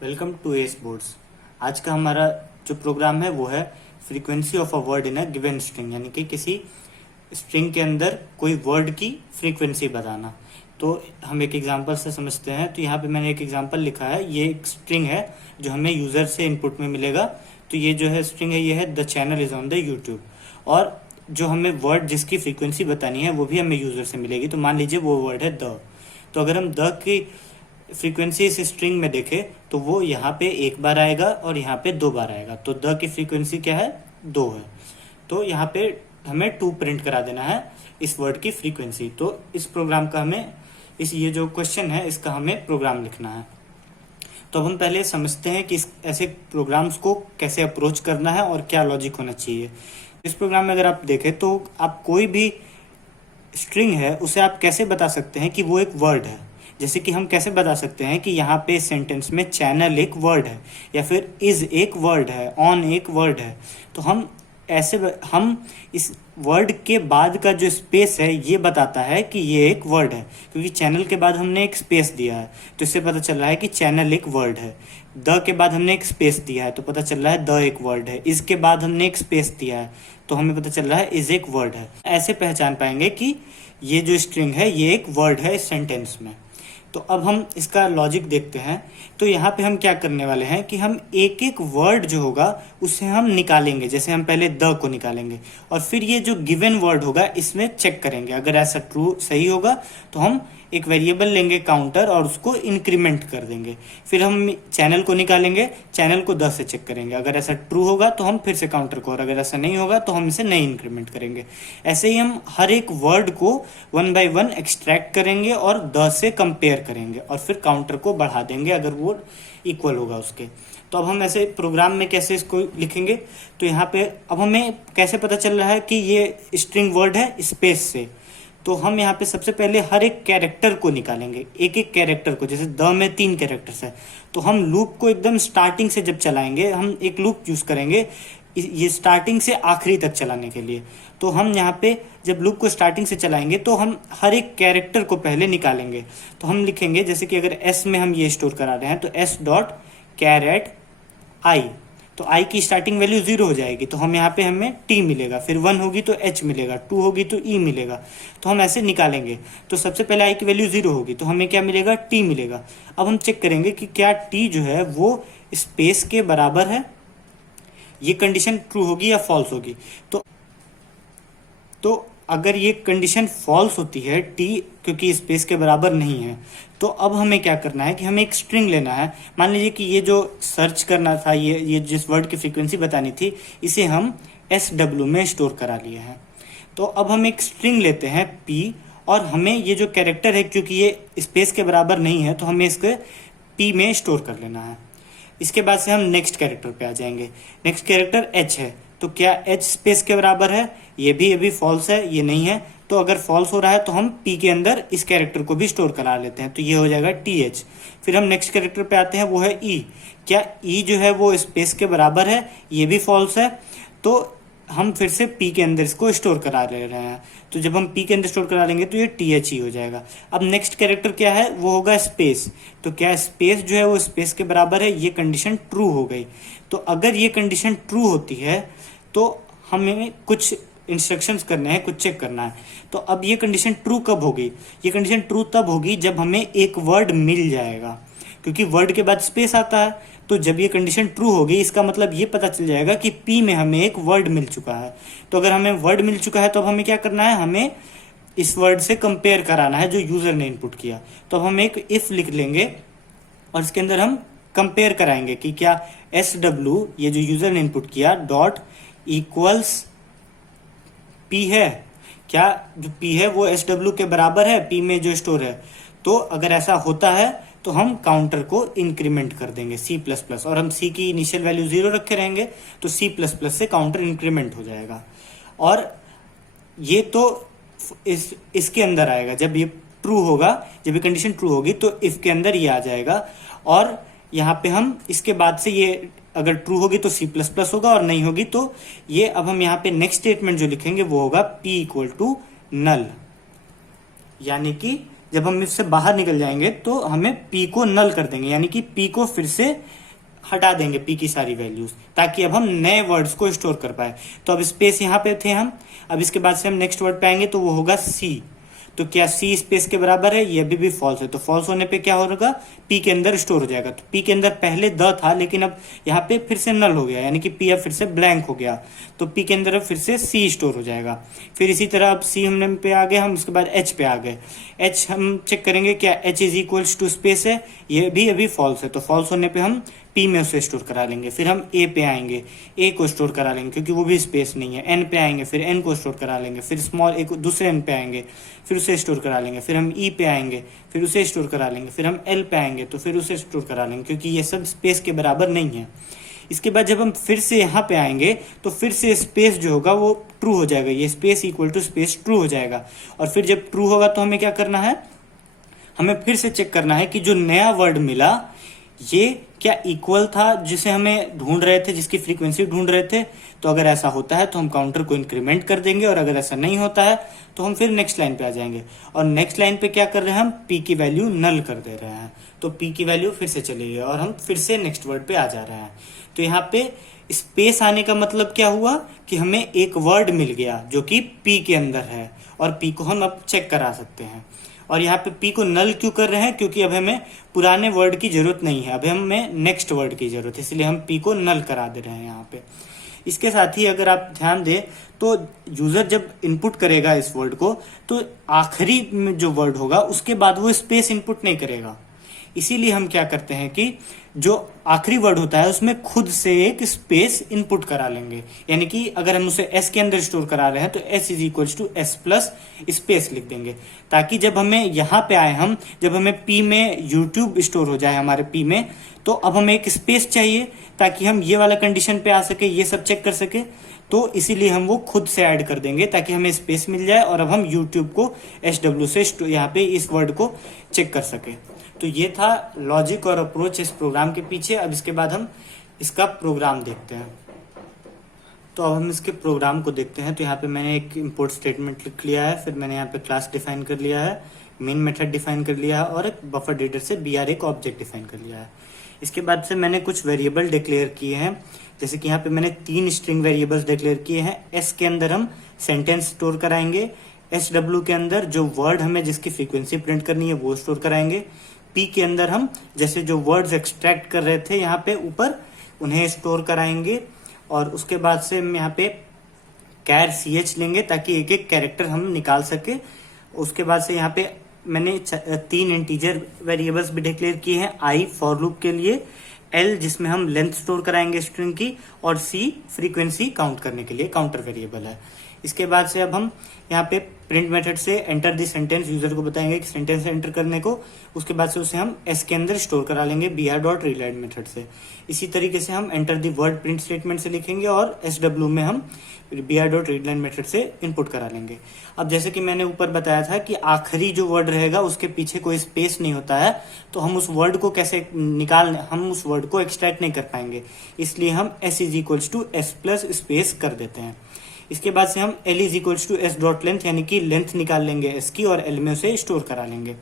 Welcome to S boards. आज का हमारा जो प्रोग्राम है वो है frequency of a word in a given string, यानी कि किसी स्ट्रिंग के अंदर कोई वर्ड की फ्रीक्वेंसी बताना। तो हम एक एग्जांपल से समझते हैं। तो यहाँ पे मैंने एक एग्जांपल लिखा है। ये एक स्ट्रिंग है जो हमें यूज़र से इनपुट में मिलेगा। तो ये जो है स्ट्रिंग है, ये है the channel is on the YouTube. और जो हमें वर्ड जिसकी फ्रीक्वेंसी बतानी है वो भी हमें यूज़र से मिलेगी। तो मान लीजिए वो वर्ड है द। तो अगर हम द की फ्रीक्वेंसी इस स्ट्रिंग में देखें तो वो यहाँ पे एक बार आएगा और यहाँ पे दो बार आएगा। तो द की फ्रीक्वेंसी क्या है? दो है। तो यहाँ पे हमें टू प्रिंट करा देना है इस वर्ड की फ्रीक्वेंसी। तो इस प्रोग्राम का हमें ये जो क्वेश्चन है इसका हमें प्रोग्राम लिखना है। तो अब हम पहले समझते हैं कि ऐसे प्रोग्राम्स को कैसे अप्रोच करना है और क्या लॉजिक होना चाहिए। इस प्रोग्राम में अगर आप देखें तो आप कोई भी स्ट्रिंग है उसे आप कैसे बता सकते हैं कि वो एक वर्ड है। जैसे कि हम कैसे बता सकते हैं कि यहाँ पे सेंटेंस में चैनल एक वर्ड है, या फिर इज एक वर्ड है, ऑन एक वर्ड है। तो हम हम इस वर्ड के बाद का जो स्पेस है ये बताता है कि ये एक वर्ड है, क्योंकि चैनल के बाद हमने एक स्पेस दिया है तो इससे पता चल रहा है कि चैनल एक वर्ड है। द के बाद हमने एक स्पेस दिया है तो पता चल रहा है द एक वर्ड है। इस के बाद हमने एक स्पेस दिया है तो हमें पता चल रहा है इज एक वर्ड है। ऐसे पहचान पाएंगे कि ये जो स्ट्रिंग है ये एक वर्ड है इस सेंटेंस में। तो अब हम इसका लॉजिक देखते हैं। तो यहाँ पे हम क्या करने वाले हैं कि हम एक एक वर्ड जो होगा उसे हम निकालेंगे। जैसे हम पहले द को निकालेंगे और फिर ये जो गिवन वर्ड होगा इसमें चेक करेंगे। अगर ऐसा ट्रू सही होगा तो हम एक वेरिएबल लेंगे काउंटर और उसको इंक्रीमेंट कर देंगे। फिर हम चैनल को निकालेंगे, चैनल को 10 से चेक करेंगे। अगर ऐसा ट्रू होगा तो हम फिर से काउंटर को, और अगर ऐसा नहीं होगा तो हम इसे नहीं इंक्रीमेंट करेंगे। ऐसे ही हम हर एक वर्ड को 1 बाय 1 एक्सट्रैक्ट करेंगे और 10 से कंपेयर करेंगे और फिर काउंटर को बढ़ा देंगे अगर वो इक्वल होगा उसके। तो अब हम ऐसे प्रोग्राम में कैसे इसको लिखेंगे? तो यहाँ पे अब हमें कैसे पता चल रहा है कि ये स्ट्रिंग वर्ड है स्पेस से? तो हम यहाँ पे सबसे पहले हर एक कैरेक्टर को निकालेंगे, एक एक कैरेक्टर को। जैसे द में 3 कैरेक्टर्स है तो हम लूप को एकदम स्टार्टिंग से जब चलाएंगे, हम एक लूप यूज करेंगे ये स्टार्टिंग से आखिरी तक चलाने के लिए। तो हम यहाँ पे जब लूप को स्टार्टिंग से चलाएंगे तो हम हर एक कैरेक्टर को पहले निकालेंगे। तो हम लिखेंगे, जैसे कि अगर एस में हम ये स्टोर करा रहे हैं तो एस डॉट कैरेट आई, तो आई की स्टार्टिंग वैल्यू 0 हो जाएगी तो हम यहाँ पे हमें टी मिलेगा। फिर 1 होगी तो एच मिलेगा, 2 होगी तो ई मिलेगा। तो हम ऐसे निकालेंगे। तो सबसे पहले आई की वैल्यू 0 होगी तो हमें क्या मिलेगा? टी मिलेगा। अब हम चेक करेंगे कि क्या टी जो है वो स्पेस के बराबर है। ये कंडीशन ट्रू होगी या फॉल्स होगी। तो अगर ये कंडीशन फॉल्स होती है, टी क्योंकि स्पेस के बराबर नहीं है, तो अब हमें क्या करना है कि हमें एक स्ट्रिंग लेना है। मान लीजिए कि ये जो सर्च करना था, ये जिस वर्ड की फ्रीक्वेंसी बतानी थी, इसे हम SW में स्टोर करा लिए हैं। तो अब हम एक स्ट्रिंग लेते हैं P, और हमें ये जो कैरेक्टर है क्योंकि ये स्पेस के बराबर नहीं है तो हमें इसके P में स्टोर कर लेना है। इसके बाद से हम नेक्स्ट कैरेक्टर पे आ जाएंगे। नेक्स्ट कैरेक्टर H है तो क्या H स्पेस के बराबर है? ये भी फॉल्स है, ये नहीं है। तो अगर फॉल्स हो रहा है तो हम P के अंदर इस कैरेक्टर को भी स्टोर करा लेते हैं, तो ये हो जाएगा TH। फिर हम नेक्स्ट कैरेक्टर पे आते हैं, वो है E। क्या E जो है वो स्पेस के बराबर है? ये भी फॉल्स है। तो हम फिर से P के अंदर इसको स्टोर करा ले रहे हैं। तो जब हम P के अंदर स्टोर करा लेंगे तो ये TH ही हो जाएगा। अब नेक्स्ट कैरेक्टर क्या है? वो होगा स्पेस। तो क्या स्पेस जो है वो स्पेस के बराबर है? ये कंडीशन ट्रू हो गई। तो अगर ये कंडीशन ट्रू होती है तो हमें कुछ इंस्ट्रक्शंस करने हैं, कुछ चेक करना है। तो अब ये कंडीशन ट्रू कब होगी? ये कंडीशन ट्रू तब होगी जब हमें एक वर्ड मिल जाएगा, क्योंकि वर्ड के बाद स्पेस आता है। तो जब ये कंडीशन ट्रू होगी इसका मतलब ये पता चल जाएगा कि P में हमें एक वर्ड मिल चुका है। तो अगर हमें वर्ड मिल चुका है तो अब हमें क्या करना है? हमें इस वर्ड से कंपेयर कराना है जो यूज़र ने इनपुट किया। तो अब हम एक इफ़ लिख लेंगे और इसके अंदर हम कंपेयर कराएंगे कि क्या SW, ये जो यूज़र ने इनपुट किया, डॉट इक्वल्स P है। क्या जो P है वो SW के बराबर है P में जो स्टोर है? तो अगर ऐसा होता है तो हम काउंटर को इंक्रीमेंट कर देंगे C++, और हम C की इनिशियल वैल्यू 0 रखे रहेंगे तो C++ से काउंटर इंक्रीमेंट हो जाएगा। और ये तो इसके अंदर आएगा जब ये ट्रू होगा, जब ये कंडीशन ट्रू होगी तो इफ के अंदर ये आ जाएगा। और यहाँ पे हम इसके बाद से ये अगर ट्रू होगी तो C++ होगा और नहीं होगी तो ये, अब हम यहाँ पे नेक्स्ट स्टेटमेंट जो लिखेंगे वो होगा P इक्वल टू नल, यानी कि जब हम इससे बाहर निकल जाएंगे तो हमें पी को नल कर देंगे, यानी कि पी को फिर से हटा देंगे, पी की सारी वैल्यूज, ताकि अब हम नए वर्ड्स को स्टोर कर पाए। तो अब स्पेस यहाँ पे थे हम, अब इसके बाद से हम नेक्स्ट वर्ड पे आएंगे तो वो होगा सी। तो क्या सी स्पेस के बराबर है? ये अभी भी फॉल्स है, तो फॉल्स होने पे क्या होगा, पी के अंदर स्टोर हो जाएगा। तो पी के अंदर पहले द था, लेकिन अब यहाँ पे फिर से नल हो गया, यानी कि पी अब फिर से ब्लैंक हो गया, तो पी के अंदर अब फिर से सी स्टोर हो जाएगा। फिर इसी तरह अब सी हमने पे आ गए हम, उसके बाद एच पे आ गए। एच हम चेक करेंगे क्या h is equals to space है, ये भी अभी फॉल्स है, तो फॉल्स होने पे हम पी में उसे स्टोर करा लेंगे। फिर हम ए पे आएंगे, ए को स्टोर करा लेंगे क्योंकि वो भी स्पेस नहीं है। एन पे आएंगे, फिर एन को स्टोर करा लेंगे। फिर स्मॉल ए को दूसरे एन पे आएंगे, फिर उसे स्टोर करा लेंगे। फिर हम ई पे आएंगे, फिर उसे स्टोर करा लेंगे। फिर हम एल पे आएंगे तो फिर उसे स्टोर करा लेंगे, क्योंकि ये सब स्पेस के बराबर नहीं है। इसके बाद जब हम फिर से यहाँ पे आएंगे तो फिर से स्पेस जो होगा वो ट्रू हो जाएगा, ये space equal to space true हो जाएगा। और फिर जब ट्रू होगा तो हमें क्या करना है, हमें फिर से चेक करना है कि जो नया वर्ड मिला ये क्या इक्वल था जिसे हमें ढूंढ रहे थे, जिसकी फ्रीक्वेंसी ढूंढ रहे थे। तो अगर ऐसा होता है तो हम काउंटर को इंक्रीमेंट कर देंगे, और अगर ऐसा नहीं होता है तो हम फिर नेक्स्ट लाइन पे आ जाएंगे। और नेक्स्ट लाइन पे क्या कर रहे हैं, हम पी की वैल्यू नल कर दे रहे हैं, तो पी की वैल्यू फिर से चली गई और हम फिर से नेक्स्ट वर्ड पे आ जा रहे हैं। तो यहाँ पे स्पेस आने का मतलब क्या हुआ कि हमें एक वर्ड मिल गया जो कि पी के अंदर है, और पी को हम अब चेक करा सकते हैं। और यहाँ पे पी को नल क्यों कर रहे हैं, क्योंकि अब हमें पुराने वर्ड की जरूरत नहीं है, अब हमें नेक्स्ट वर्ड की जरूरत है, इसलिए हम पी को नल करा दे रहे हैं यहाँ पे। इसके साथ ही अगर आप ध्यान दें तो यूजर जब इनपुट करेगा इस वर्ड को, तो आखिरी में जो वर्ड होगा उसके बाद वो स्पेस इनपुट नहीं करेगा। इसीलिए हम क्या करते हैं कि जो आखिरी वर्ड होता है उसमें खुद से एक स्पेस इनपुट करा लेंगे, यानी कि अगर हम उसे एस के अंदर स्टोर करा रहे हैं तो s is equals to s plus space लिख देंगे, ताकि जब हमें यहाँ पे आए हम, जब हमें पी में यूट्यूब स्टोर हो जाए हमारे पी में, तो अब हमें एक स्पेस चाहिए ताकि हम ये वाला कंडीशन पे आ सके, ये सब चेक कर सके। तो इसीलिए हम वो खुद से ऐड कर देंगे ताकि हमें स्पेस मिल जाए, और अब हम यूट्यूब को SW से यहाँ पे इस वर्ड को चेक कर सके। तो ये था लॉजिक और अप्रोच इस प्रोग्राम के पीछे। अब इसके बाद हम इसका प्रोग्राम देखते हैं। तो अब हम इसके प्रोग्राम को देखते हैं। तो यहाँ पे मैंने एक इंपोर्ट स्टेटमेंट लिख लिया है, फिर मैंने यहाँ पे क्लास डिफाइन कर लिया है, मेन मेथड डिफाइन कर लिया है, और एक बफर रीडर से BR एक ऑब्जेक्ट डिफाइन कर लिया है। इसके बाद से मैंने कुछ वेरिएबल डिक्लेयर किए हैं, जैसे कि यहाँ पे मैंने 3 स्ट्रिंग वेरिएबल्स डिक्लेयर किए हैं। S के अंदर हम सेंटेंस स्टोर कराएंगे, SW के अंदर जो वर्ड हमें जिसकी फ्रीक्वेंसी प्रिंट करनी है वो स्टोर कराएंगे, P के अंदर हम जैसे जो वर्ड्स एक्सट्रैक्ट कर रहे थे यहाँ पे ऊपर उन्हें स्टोर कराएंगे, और उसके बाद से हम यहाँ पे कैर CH लेंगे ताकि एक एक कैरेक्टर हम निकाल सके। उसके बाद से यहाँ पे मैंने 3 इंटीजर वेरिएबल्स भी डिक्लेयर किए हैं, I फॉर लूप के लिए, L जिसमें हम लेंथ स्टोर कराएंगे स्ट्रिंग की, और C फ्रीक्वेंसी काउंट करने के लिए काउंटर वेरिएबल है। इसके बाद से अब हम यहाँ पे प्रिंट मेथड से एंटर दी सेंटेंस यूजर को बताएंगे कि सेंटेंस एंटर करने को, उसके बाद से उसे हम S के अंदर स्टोर करा लेंगे br.readline मेथड से। इसी तरीके से हम enter the word print statement से लिखेंगे, और SW में हम br.readline मेथड से इनपुट करा लेंगे। अब जैसे कि मैंने ऊपर बताया था कि आखिरी जो वर्ड रहेगा उसके पीछे कोई स्पेस नहीं होता है, तो हम उस वर्ड को कैसे हम उस वर्ड को एक्सट्रैक्ट नहीं कर पाएंगे, इसलिए हम S is equals to S plus space कर देते हैं। इसके बाद से हम L is equals to S dot length, यानी कि लेंथ निकाल लेंगे S की और L में उसे स्टोर करा लेंगे।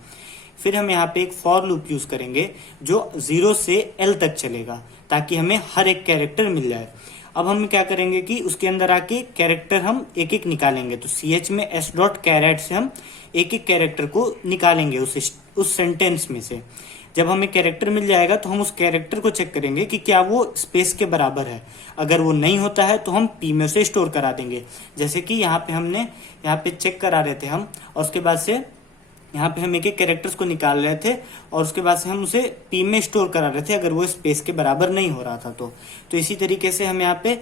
फिर हम यहाँ पे एक फॉर लूप यूज करेंगे जो 0 से L तक चलेगा ताकि हमें हर एक कैरेक्टर मिल जाए। अब हम क्या करेंगे कि उसके अंदर आके कैरेक्टर हम एक एक निकालेंगे, तो CH में S डॉट कैरेट से हम एक एक कैरेक्टर को निकालेंगे उस सेंटेंस में से। जब हमें कैरेक्टर मिल जाएगा तो हम उस कैरेक्टर को चेक करेंगे कि क्या वो स्पेस के बराबर है। अगर वो नहीं होता है तो हम P में उसे स्टोर करा देंगे, जैसे कि यहाँ पे हमने यहाँ पे चेक करा रहे थे हम, और उसके बाद से यहाँ पे हम एक एक कैरेक्टर्स को निकाल रहे थे, और उसके बाद से हम उसे P में स्टोर करा रहे थे अगर वो स्पेस के बराबर नहीं हो रहा था तो इसी तरीके से हम यहाँ पे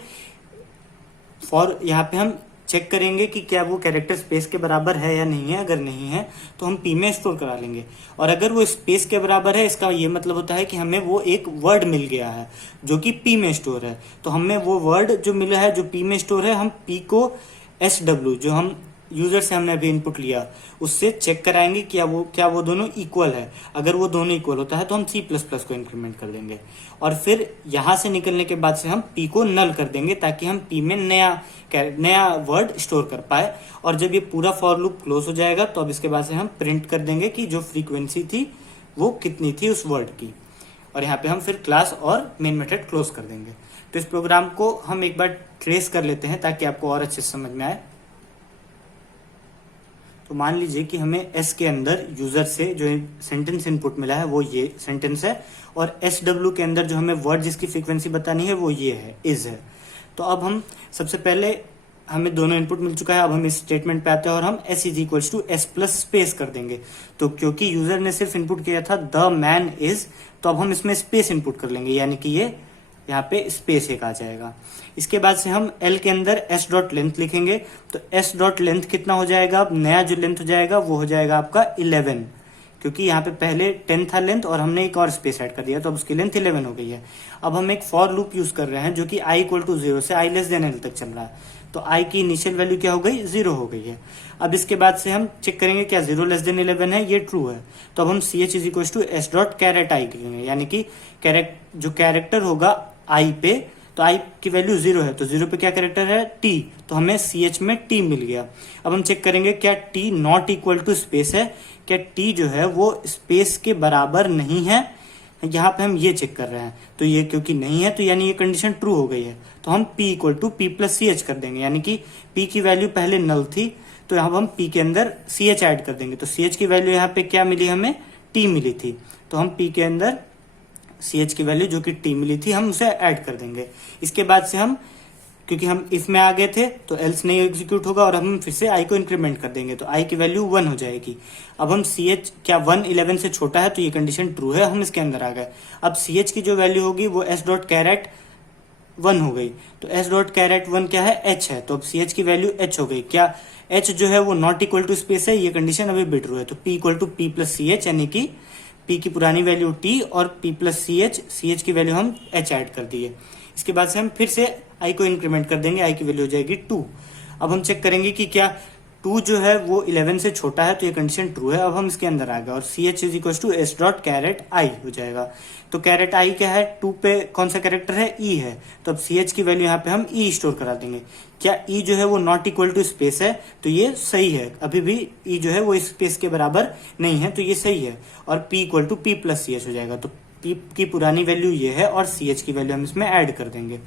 यहाँ पे हम चेक करेंगे कि क्या वो कैरेक्टर स्पेस के बराबर है या नहीं है। अगर नहीं है तो हम P में स्टोर करा लेंगे, और अगर वो स्पेस के बराबर है इसका ये मतलब होता है कि हमें वो एक वर्ड मिल गया है जो कि P में स्टोर है। तो हमें वो वर्ड जो मिला है जो P में स्टोर है, हम P को SW जो हम यूजर से हमने अभी इनपुट लिया उससे चेक कराएंगे क्या वो दोनों इक्वल है। अगर वो दोनों इक्वल होता है तो हम C++ को इंक्रीमेंट कर देंगे और फिर यहां से निकलने के बाद से हम P को नल कर देंगे ताकि हम P में नया वर्ड स्टोर कर पाए। और जब ये पूरा फॉर लूप क्लोज हो जाएगा तो अब इसके बाद से हम प्रिंट कर देंगे कि जो फ्रीक्वेंसी थी वो कितनी थी उस वर्ड की, और यहाँ पे हम फिर क्लास और मेन मेथड क्लोज कर देंगे। तो इस प्रोग्राम को हम एक बार ट्रेस कर लेते हैं ताकि आपको और अच्छे से समझ में आए। तो मान लीजिए कि हमें S के अंदर यूजर से जो सेंटेंस इनपुट मिला है वो ये सेंटेंस है, और SW के अंदर जो हमें वर्ड जिसकी फ्रीक्वेंसी बतानी है वो ये है, इज है। तो अब हम सबसे पहले हमें दोनों इनपुट मिल चुका है, अब हम इस स्टेटमेंट पे आते हैं और हम S is equal to S plus space कर देंगे। तो क्योंकि यूजर ने सिर्फ इनपुट किया था द मैन इज, तो अब हम इसमें स्पेस इनपुट कर लेंगे, यानी कि ये यहाँ पे स्पेस एक आ जाएगा। इसके बाद से हम L के अंदर S डॉट लेंथ लिखेंगे। तो S डॉट लेंथ कितना हो जाएगा, अब नया जो लेंथ हो जाएगा वो हो जाएगा आपका 11, क्योंकि यहाँ पे पहले 10 था लेंथ और हमने एक और स्पेस ऐड कर दिया तो अब उसकी लेंथ 11 हो गई है। अब हम एक फॉर लूप यूज कर रहे हैं जो कि i इक्वल टू 0 से i लेस देन l तक चल रहा है। तो i की इनिशियल वैल्यू क्या हो गई, 0 हो गई है। अब इसके बाद से हम चेक करेंगे क्या 0 लेस देन 11 है, ये ट्रू है। तो अब हम ch is equal to s dot char at i लिखेंगे, यानी कि जो कैरेक्टर होगा i पे, तो i की वैल्यू 0 है तो 0 पे क्या कैरेक्टर है, t, तो हमें ch में t मिल गया। अब हम चेक करेंगे क्या t not equal to space है, क्या t जो है वो स्पेस के बराबर नहीं है, यहाँ पे हम ये चेक कर रहे हैं। तो ये क्योंकि नहीं है तो यानी ये कंडीशन ट्रू हो गई है। तो हम p equal to p plus ch कर देंगे, यानी कि p की वैल्यू पहले नल थी तो यहाँ हम p के अंदर ch ऐड कर देंगे। तो ch की वैल्यू यहाँ पे क्या मिली, हमें t मिली थी, तो हम p के अंदर ch की वैल्यू जो कि t मिली थी हम उसे ऐड कर देंगे। इसके बाद से हम, क्योंकि हम इफ में आ गए थे तो एल्स नहीं एग्जीक्यूट होगा और हम फिर से i को इंक्रीमेंट कर देंगे तो i की वैल्यू 1 हो जाएगी। अब हम ch क्या 1 11 से छोटा है तो ये कंडीशन ट्रू है, हम इसके अंदर आ गए। अब ch की जो वैल्यू होगी वो s डॉट कैरेट 1 हो गई। तो s डॉट कैरेट 1 क्या है, h है, तो अब ch की वैल्यू h हो गई। क्या h जो है वो नॉट इक्वल टू स्पेस है, ये कंडीशन अभी भी ट्रू है। तो p equal to p plus ch, यानी कि p की पुरानी वैल्यू t और p प्लस ch की वैल्यू हम h ऐड कर दिए। इसके बाद से हम फिर से i को इंक्रीमेंट कर देंगे, i की वैल्यू हो जाएगी 2। अब हम चेक करेंगे कि क्या 2 जो है वो 11 से छोटा है तो ये कंडीशन ट्रू है। अब हम इसके अंदर आ गए और ch is equal to s dot char at i हो जाएगा। तो कैरेट i क्या है, 2 पे कौन सा कैरेक्टर है, e है, तो अब ch की वैल्यू यहाँ पे हम e स्टोर करा देंगे। क्या e जो है वो नॉट इक्वल टू स्पेस है, तो ये सही है, अभी भी e जो है वो स्पेस के बराबर नहीं है तो ये सही है। और p equal to p plus ch हो जाएगा। तो p की पुरानी वैल्यू ये है और ch की वैल्यू हम इसमें ऐड कर देंगे।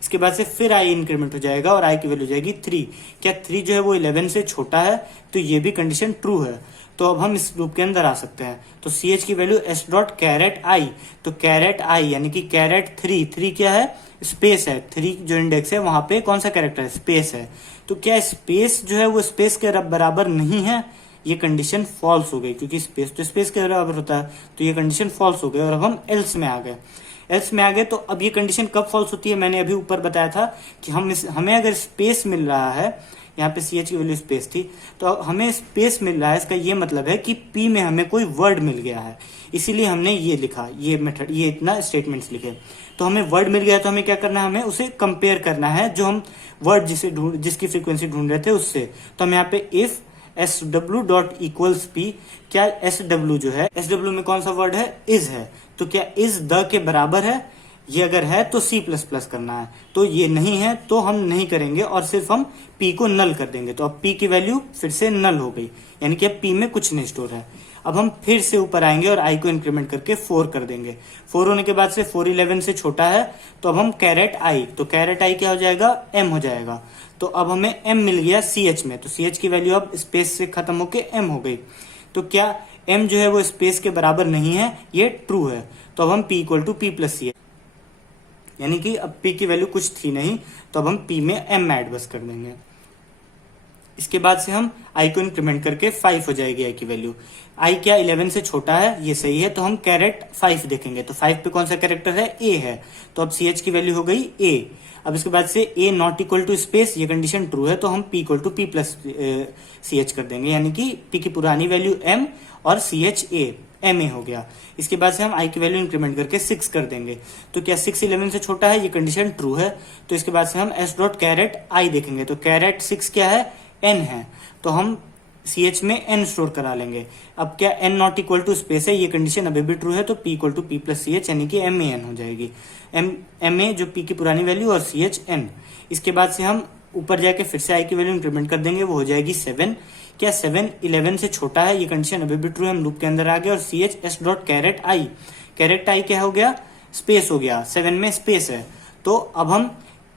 इसके बाद से फिर i इंक्रीमेंट हो जाएगा और i की वैल्यू हो जाएगी 3। क्या 3 जो है वो 11 से छोटा है, तो ये भी कंडीशन ट्रू है। तो अब हम इस लूप के अंदर आ सकते हैं। तो ch की value s dot char at i, तो कैरेट i यानी कि कैरेट 3 क्या है, स्पेस है, 3 जो इंडेक्स है वहां पे कौन सा कैरेक्टर है, स्पेस है। तो क्या स्पेस जो है वो स्पेस के बराबर नहीं है, ये कंडीशन फॉल्स हो गई, क्योंकि स्पेस तो स्पेस के बराबर होता है, तो ये कंडीशन फॉल्स हो गई। और अब हम एल्स में आ गए। एल्स में आ गए तो अब ये कंडीशन कब फॉल्स होती है, मैंने अभी ऊपर बताया था कि हमें अगर स्पेस मिल रहा है, यहाँ पे ch की वैल्यू स्पेस थी, तो हमें स्पेस मिल रहा है, इसका ये मतलब है कि p में हमें कोई वर्ड मिल गया है, इसीलिए हमने ये लिखा, ये मेथड, ये इतना स्टेटमेंट्स लिखे। तो हमें वर्ड मिल गया तो हमें क्या करना है, हमें उसे कंपेयर करना है जो हम वर्ड जिसकी फ्रीक्वेंसी ढूंढ रहे थे उससे। तो हम यहाँ पे if SW dot equals p, क्या SW जो है, SW में कौन सा वर्ड है, इज है, तो क्या इज द के बराबर है, ये अगर है तो C++ करना है, तो ये नहीं है तो हम नहीं करेंगे और सिर्फ हम p को नल कर देंगे। तो अब p की वैल्यू फिर से नल हो गई, यानी कि अब p में कुछ नहीं स्टोर है। अब हम फिर से ऊपर आएंगे और i को इंक्रीमेंट करके 4 कर देंगे। 4 होने के बाद से 4 11 से छोटा है, तो अब हम कैरेट i, तो कैरेट i क्या हो जाएगा, m हो जाएगा। तो अब हमें m मिल गया ch में, तो ch की वैल्यू अब स्पेस से खत्म होके m हो गई। तो क्या m जो है वो स्पेस के बराबर नहीं है, ये ट्रू है। तो अब हम p equal to p plus ch, यानी कि अब p की वैल्यू कुछ थी नहीं, तो अब हम p में m ऐड बस कर देंगे। इसके बाद से हम i को इंक्रीमेंट करके 5 हो जाएगी i की वैल्यू। i क्या 11 से छोटा है, ये सही है, तो हम कैरेट 5 देखेंगे। तो 5 पे कौन सा कैरेक्टर है, a है, तो अब ch की वैल्यू हो गई a। अब इसके बाद से a not equal to space, ये कंडीशन ट्रू है, तो हम p equal to p plus ch कर देंगे, यानी कि p की पुरानी वैल्यू m और ch a, ma हो गया। इसके बाद से हम i की वैल्यू इंक्रीमेंट करके 6 कर देंगे। तो क्या 6 11 से छोटा है, ये कंडीशन ट्रू है। तो इसके बाद से हम s डॉट कैरेट i देखेंगे। तो कैरेट 6 क्या है, n है तो हम CH में n स्टोर करा लेंगे। अब क्या n not equal to space है, ये कंडीशन अभी भी ट्रू है, तो p equal to p plus CH यानी कि MAN हो जाएगी। MA जो p की पुरानी वैल्यू और CH n। इसके बाद से हम ऊपर जाके फिर से i की वैल्यू इंक्रीमेंट कर देंगे, वो हो जाएगी 7। क्या 7 11 से छोटा है, ये कंडीशन अभी भी ट्रू है, हम लूप के अंदर आ गए। और CH s डॉट कैरेट आई, कैरेट आई क्या हो गया, स्पेस हो गया, 7 में स्पेस है, तो अब हम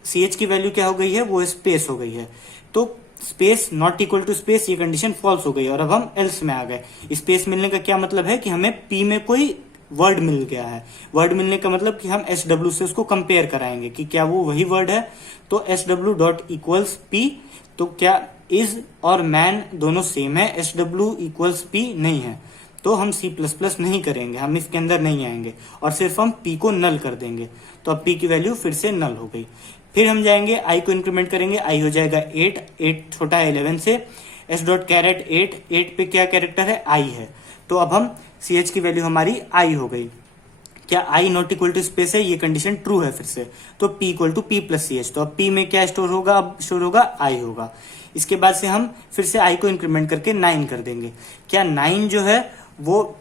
CH की वैल्यू क्या हो गई है, वो स्पेस हो गई है, तो space not equal to space, ये कंडीशन फॉल्स हो गई। और अब हम एल्स में आ गए। स्पेस मिलने का क्या मतलब है कि हमें P में कोई वर्ड मिल गया है। वर्ड मिलने का मतलब कि हम SW से उसको कंपेयर कराएंगे कि क्या वो वही वर्ड है। तो SW डॉट इक्वल्स P, तो क्या इज और मैन दोनों सेम है, SW इक्वल्स P नहीं है, तो हम C++ नहीं करेंगे, हम इसके अंदर नहीं आएंगे और सिर्फ हम P को नल कर देंगे। तो अब P की वैल्यू फिर से नल हो गई। फिर हम जाएंगे I को इंक्रीमेंट करेंगे, I हो जाएगा 8 छोटा है 11 से। S डॉट कैरेट 8 पे क्या कैरेक्टर है, I है, तो अब हम CH की वैल्यू हमारी I हो गई। क्या I not equal to space है, ये कंडीशन ट्रू है फिर से, तो P equal to P plus CH, तो अब P में क्या स्टोर होगा, अब स्टोर होगा I होगा। इसके बाद से हम फिर से I को इंक्रीमेंट करके 9 कर देंगे। क्या 9 जो है वो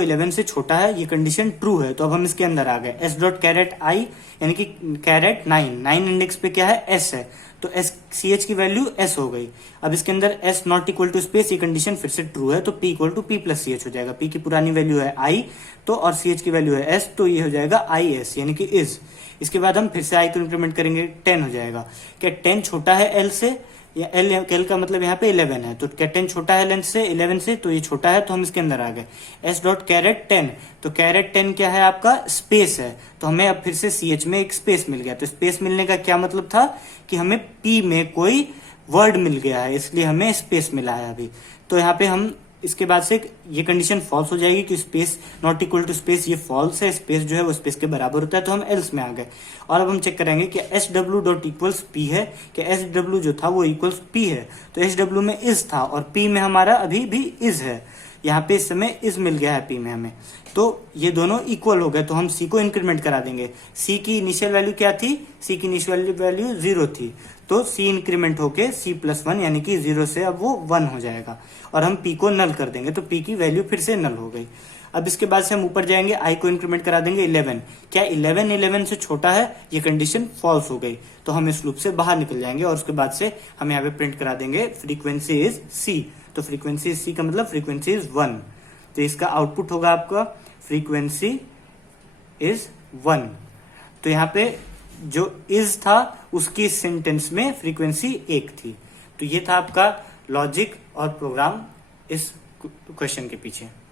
11 से छोटा है, ये कंडीशन ट्रू है, तो अब हम इसके अंदर आ गए। S डॉट कैरेट आई यानी कि कैरेट 9 इंडेक्स पे क्या है, S है, तो S CH की वैल्यू S हो गई। अब इसके अंदर S not equal to space, ये कंडीशन फिर से ट्रू है, तो P equal to P plus CH हो जाएगा। P की पुरानी वैल्यू है I, तो और CH की वैल्यू है S, तो ये हो जाएगा IS यानी कि इज। इसके बाद हम फिर से I को इंक्रीमेंट करेंगे, 10 हो जाएगा। क्या 10 छोटा है L से, या एल का मतलब यहाँ पे 11 है, तो क्या 10 छोटा है लेंथ से 11 से, तो ये छोटा है, तो हम इसके अंदर आ गए। S डॉट कैरेट 10, तो कैरेट 10 क्या है आपका, स्पेस है, तो हमें अब फिर से CH में एक स्पेस मिल गया। तो स्पेस मिलने का क्या मतलब था कि हमें P में कोई वर्ड मिल गया है, इसलिए हमें स्पेस मिला है अभी। तो यहाँ पे हम इसके बाद से ये कंडीशन फॉल्स हो जाएगी कि space not equal to space, ये फॉल्स है, स्पेस जो है वो स्पेस के बराबर होता है, तो हम एल्स में आ गए। और अब हम चेक करेंगे कि SW डॉट इक्वल्स P है, कि SW जो था वो इक्वल्स P है, तो SW में इज था और P में हमारा अभी भी इज है, यहाँ पे इस समय इज मिल गया है P में हमें, तो ये दोनों इक्वल हो गए, तो हम C को इंक्रीमेंट करा देंगे। C की इनिशियल वैल्यू क्या थी, C की इनिशियल वैल्यू 0 थी, तो C इंक्रीमेंट होके C+1 यानी कि 0 से अब वो 1 हो जाएगा और हम P को नल कर देंगे, तो P की वैल्यू फिर से नल हो गई। अब इसके बाद से हम ऊपर जाएंगे, I को इंक्रीमेंट करा देंगे 11। क्या 11 से छोटा है, ये कंडीशन फॉल्स हो गई, तो हम इस लूप से बाहर निकल जाएंगे और उसके बाद से हम यहाँ पे प्रिंट करा देंगे फ्रीक्वेंसी इज C। तो फ्रीक्वेंसी इज C का मतलब फ्रीक्वेंसी इज 1, तो इसका आउटपुट होगा आपका फ्रीक्वेंसी इज 1। तो यहाँ पे जो इज था उसकी सेंटेंस में फ्रीक्वेंसी 1 थी। तो ये था आपका लॉजिक और प्रोग्राम इस क्वेश्चन के पीछे।